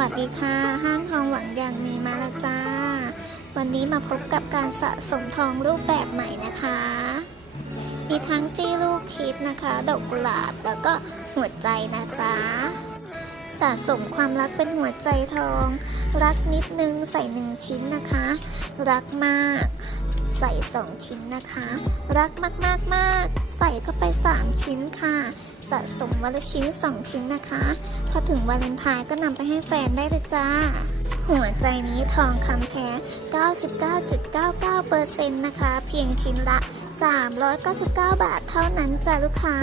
วัสดีค่ะ ห้างทองหวังอย่างมีมาแล้วจ้า วันนี้มาพบกับการสะสมทองรูปแบบใหม่นะคะ มีทั้งจี้ลูกคิดนะคะ ดอกกุหลาบแล้วก็หัวใจนะจ๊ะ สะสมความรักเป็นหัวใจทอง รักนิดนึงใส่หนึ่งชิ้นนะคะ รักมากใส่สองชิ้นนะคะ รักมากมากมากๆใส่เข้าไปสามชิ้นค่ะ สะสมวันละชิ้นสองชิ้นนะคะ พอถึงวาเลนไทน์ก็นำไปให้แฟนได้เลยจ้า หัวใจนี้ทองคำแท้ 99.99%นะคะ เพียงชิ้นละ 399 บาทเท่านั้นจ้าลูกค้า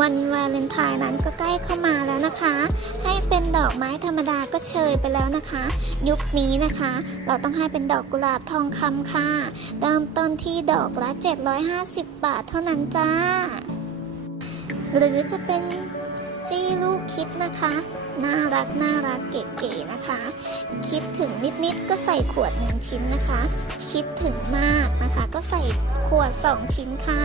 วันวาเลนไทน์นั้นก็ใกล้เข้ามาแล้วนะคะ ให้เป็นดอกไม้ธรรมดาก็เชยไปแล้วนะคะ ยุคนี้นะคะ เราต้องให้เป็นดอกกุหลาบทองคำค่ะ เริ่มต้นที่ดอกละ 750 บาทเท่านั้นจ้า หรือจะเป็นจี้ลูกคิดนะคะ น่ารักน่ารักเก๋ๆนะคะ คิดถึงนิดๆก็ใส่ขวดหนึ่งชิ้นนะคะ คิดถึงมากนะคะ ก็ใส่ขวดสองชิ้นค่ะ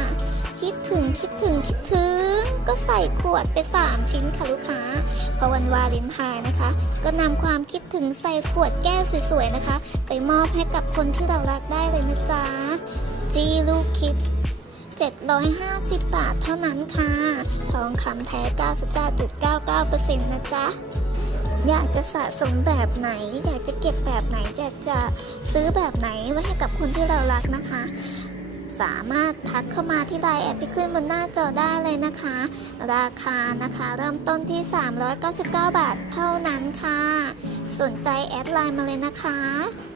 คิดถึงคิดถึงคิดถึง ก็ใส่ขวดไปสามชิ้นค่ะลูกค้าพอวันวาเลนไทน์นะคะ ก็นำความคิดถึงใส่ขวดแก้วสวยๆนะคะ ไปมอบให้กับคนที่เรารักได้เลยนะจ๊ะ จี้ลูกคิด 750 บาทเท่านั้นค่ะ องคำแท้ 99.99%นะจ๊ะ อยากจะสะสมแบบไหน อยากจะเก็บแบบไหนอยากจะซื้อแบบไหนไว้ให้กับคนที่เรารักนะคะ สามารถทักเข้ามาที่ไลน์แอดที่ขึ้นบนหน้าจอได้เลยนะคะ ราคานะคะ เริ่มต้นที่ 399 บาทเท่านั้นค่ะ สนใจแอดไลน์มาเลยนะคะ